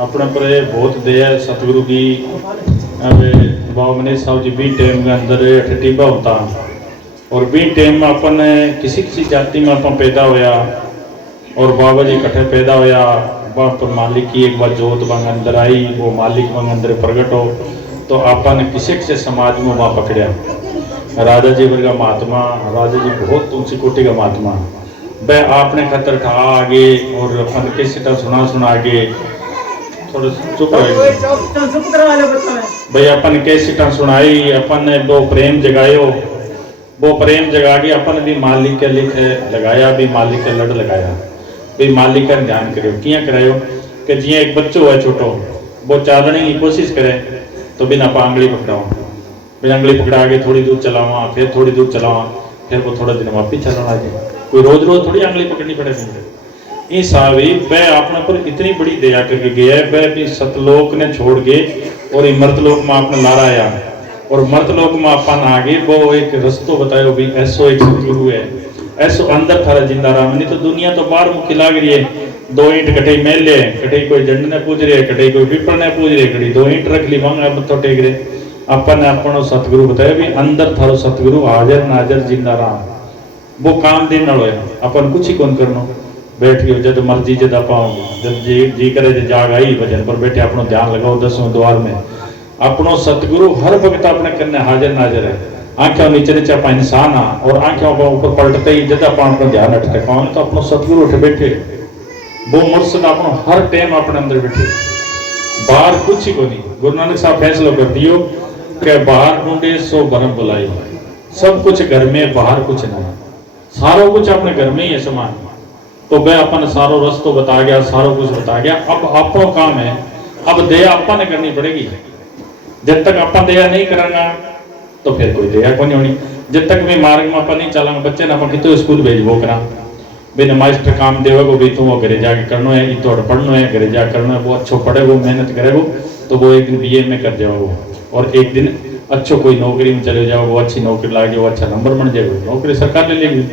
अपने पर बहुत दया सतगुरु की। बाबा मनीष साहब जी 20 टाइम के अंदर टिब्बा होता और 20 टाइम में अपन किसी किसी जाति में अपन पैदा होया और बाबा जी कट्ठे पैदा होया। वहाँ पर मालिक की एक बार जोत बंग अंदर आई, वो मालिक बंग अंदर प्रगट हो तो अपन किसी किसी समाज में वहाँ पकड़िया। राजा जी वर्गा महात्मा, राजा जी बहुत ऊंची कोटि का महात्मा, वह आपने खतर ठा आगे और अपन किसी तरह सुना आगे थोड़ा चुप भाई अपन कैसी तरह सुनाई, अपन ने वो प्रेम जगायो, वो प्रेम जगा के अपन भी मालिक के लिखे लगाया, भी मालिक के लड़ लगाया, भी मालिक का ध्यान करो किया करायो कि जिया एक बच्चो है छोटो वो चालने की कोशिश करे तो बिना आंगली पकड़ाओ, बिना आंगली पकड़ा के थोड़ी दूर चलावा, फिर थोड़ी दूर चलावा, फिर वो थोड़ा दिन वापिस चलाना जाए। कोई रोज रोज थोड़ी आंगली पकड़नी पड़ेगी। इस सावी वह अपने पर इतनी बड़ी दया करके गया है, वह भी सतलोक ने छोड़ के और मृतलोक में आपने ला आया और मृतलोक में अपन आगे वो एक रस्तो बतायो भी ऐसो एक सतगुरु है, ऐसो अंदर थारा जिंदा राम। नहीं तो दुनिया तो बाहर मुखी लाग रही है, 2 ईंट कटे मेल ले, कटे कोई जंड ने पूज रहे, कटे कोई पिपल ने पूज रहे, कटी 2 ईंट रख ली मांगा मत्थो टेक रहे। अपन अपनो सतगुरु बताया भी अंदर थारो सतगुरु हाजर नाजर जिंदा राम, वो काम दिन ना होया। अपन कुछ ही कौन करनो, बैठ गए जब मर्जी जब आप जब जी करे जब जाग आई भजन पर बैठे अपनो ध्यान लगाओ 10वें द्वार में। अपनो सतगुरु हर वक्त अपने करने हाजिर नाजर है। आंखों नीचे नीचे आप इंसान आ और आंखों को ऊपर पलटते ही जब आप अपना ध्यान अटके पाओगे तो अपनो सतगुरु उठे बैठे, वो मुर्शद अपनो हर टाइम अपने अंदर बैठे, बाहर कुछ ही को नहीं। गुरु नानक साहब फैसला कर दियो कि बाहर ढूंढे सो भरम बुलाई, सब कुछ घर में बाहर कुछ नहीं, सारो कुछ अपने घर में ही है समान। तो वह अपन सारो रस्तो बता गया, सारो कुछ बता गया। अब अपनो काम है, अब दया अपन ने करनी पड़ेगी। जब तक अपन दया नहीं करेंगे तो फिर कोई दया को नहीं होनी। जब तक भी मार्ग में अपन नहीं चलेंगे, बच्चे ना अपन तो स्कूल भेजबो करा बिना मास्टर काम देवेगो भी तू वो घरे जाके करना है, तो पढ़ना है, घरे जाके करना है, वो अच्छो पढ़ेगो मेहनत करेगो तो वो एक दिन बीए में कर जाओगे और एक दिन अच्छो कोई नौकरी में चले जाओ, वो अच्छी नौकरी लागे, वो अच्छा नंबर बन जाएगा, नौकरी सरकार ले लेगी।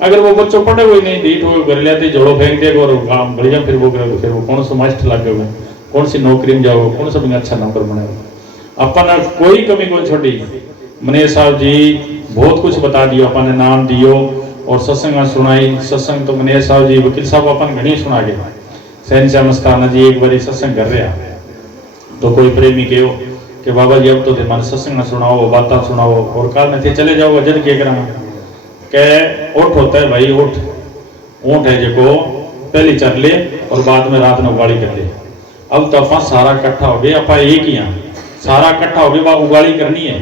अगर वो बच्चों पढ़े हुए नहीं डीट हो घर ले आते जोड़ो फेंक देगा और काम बढ़िया, फिर वो करेगा, फिर वो कौन सा मास्टर लागेगा, कौन सी नौकरी में जाओगे, कौन सा भी अच्छा नंबर बनेगा। अपन कोई कमी को छोड़ी। मनीष साहब जी बहुत कुछ बता दियो, अपन ने नाम दियो और सत्संग सुनाई। सत्संग तो मनीष साहब जी वकील साहब अपन घनी सुना गए। सहनशाह मस्ताना जी एक बार सत्संग कर रहा तो कोई प्रेमी कहो कि बाबा जी अब तो थे मन सत्संग सुनाओ, बातें सुनाओ और काल में थे चले जाओ जद के करा के उठ होता है भाई, उठ ऊँट है जो पहले चल ले और बाद में रात में उगाड़ी कर ले। अब तो आप सारा इकट्ठा हो गए, आप एक ही सारा इकट्ठा हो गए, वह उगाड़ी करनी है।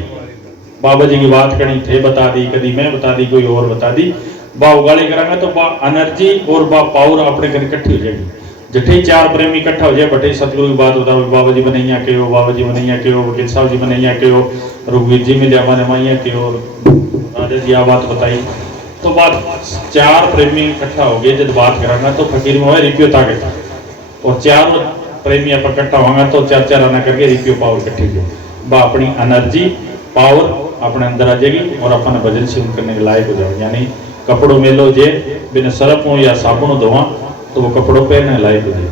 बाबा जी की बात करनी थे बता दी, कभी मैं बता दी, कोई और बता दी, बा उगाड़ी करांगे तो बा एनर्जी और बा पावर अपने घर इकट्ठी हो जाएगी। जठे 4 प्रेमी इकट्ठा हो जाए बटे सतगुरु की बात बताओ, बाबा जी बनैया के हो, बाबा जी बनैया के हो, वकील साहब जी बनैया के हो, रघुवीर जी मिले हमारे माइया के हो, राजा जी आ बात बताई तो बात 4 प्रेमी इकट्ठा हो गए। जब बात करांगा तो फकीर में हुआ रिपियो ताकत और 4 प्रेमी आप इकट्ठा होंगे तो 4 आना करके रिपियो पावर इकट्ठी हो, बा अपनी एनर्जी पावर अपने अंदर आ जाएगी और अपन भजन सेवन करने के लायक हो जाओ। यानी कपड़ों में लो जे बिना सरफ हो या साबुन धोवा तो वो कपड़ों पहनने लायक हो जाए।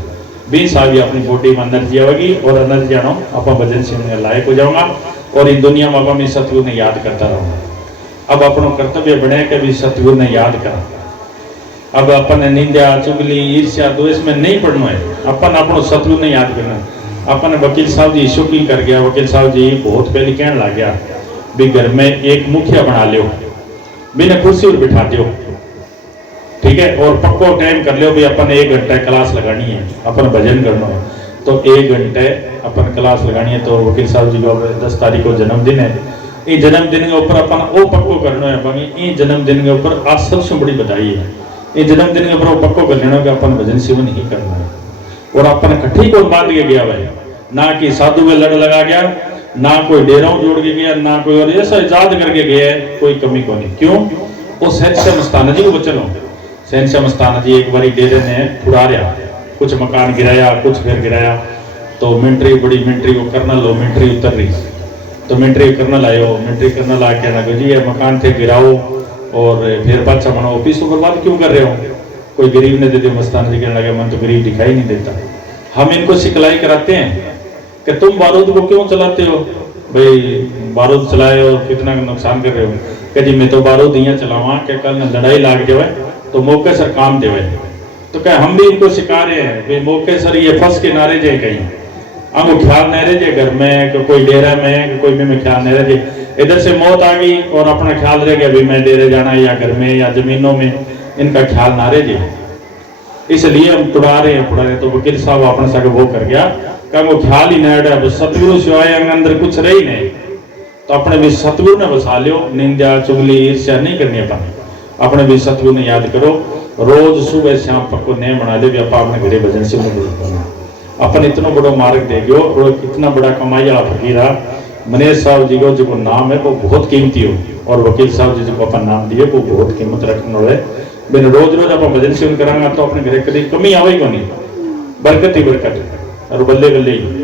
20 साल भी अपनी बॉडी में एनर्जी आएगी और एनर्जी आना अपन भजन सेवन के लायक हो जाऊंगा और इस दुनिया में अपनी सतगुरु ने याद करता रहूंगा। अब अपनों कर्तव्य बने के भी सतगुरु ने याद करा। अब अपन निंदा चुगली ईर्ष्या द्वेष में नहीं पड़ना है, अपन अपनों सतगुरु ने याद करना। अपन वकील साहब जी इशू की कर गया, वकील साहब जी बहुत पहले कहने लग गया भी घर में एक मुखिया बना लियो, बिना कुर्सी पर बिठा दियो, ठीक है, और पक्को टाइम कर लियो भी अपन 1 घंटा क्लास लगानी है, अपन भजन करना है तो 1 घंटे अपन क्लास लगानी है। तो वकील साहब जी को 10 तारीख को जन्मदिन है, ये जन्मदिन के ऊपर अपन वो पक्को करना है भाई, ये जन्मदिन के ऊपर आज सबसे बड़ी बधाई है, ये जन्मदिन के ऊपर वो पक्को कर लेना कि अपन भजन सेवन ही करना है। और अपन इकट्ठी को बांध के गया भाई, ना कि साधु में लड़ लगा गया, ना कोई डेराव जोड़ के गया, ना कोई और ऐसा इजाद करके गया है, कोई कमी को नहीं। क्यों? वो सहनशाह मस्ताना जी को बचलो। सहनशाह मस्ताना जी एक बारी डेरे ने उड़ा रहा, कुछ मकान गिराया, कुछ फिर गिराया, तो मिलिट्री बड़ी मिलिट्री को कर्नल हो, मिलिट्री उतर रही तो मिलिट्री कर्नल आयो, मिलिट्री कर्नल आके ना जी ये मकान थे गिराओ और फिर बादशाह बनाओ, ऑफिस को बर्बाद क्यों कर रहे हो? कोई गरीब ने दे दे। मस्ताना जी कहने लगे मन तो गरीब दिखाई नहीं देता, हम इनको सिखलाई कराते हैं कि तुम बारूद को क्यों चलाते हो, भाई बारूद चलाए हो कितना नुकसान कर रहे हो, कि जी मैं तो बारूद यहाँ चलावा कि कल न लड़ाई लाग जाए तो मौके सर काम देवे। तो क्या हम भी इनको सिखा रहे हैं भाई मौके सर ये फंस के नारे जाए कहीं, हमको ख्याल नहीं रहे घर में कि कोई डेरा में कि कोई में ख्याल नहीं रहे, इधर से मौत आ गई और अपना ख्याल रह गया भाई मैं डेरे जाना या घर में या जमीनों में, इनका ख्याल ना रह जाए, इसलिए हम तुड़ा रहे हैं। तो वकील साहब अपने साथ वो कर गया कि वो ख्याल ही नहीं रहा, सतगुरु सिवाय अंदर कुछ रही नहीं, तो अपने भी सतगुरु ने बसा लियो, निंदा चुगली ईर्ष्या नहीं करनी अपने भी सतगुरु ने याद करो, रोज सुबह शाम पक्को ने बना दे भी अपने घरे भजन से अपन इतना बड़ा मार्ग दे गयो और कितना बड़ा कमाया फकीरा मनीष साहब जी को जो नाम है वो बहुत कीमती हो, और वकील साहब जी को अपन नाम दिए वो बहुत कीमत रखने वाले। बिन रोज रोज आप भजन सेवन करांगा तो अपने घरे कभी कमी आवेगी नहीं, बरकत ही बरकत और बल्ले बल्ले ही।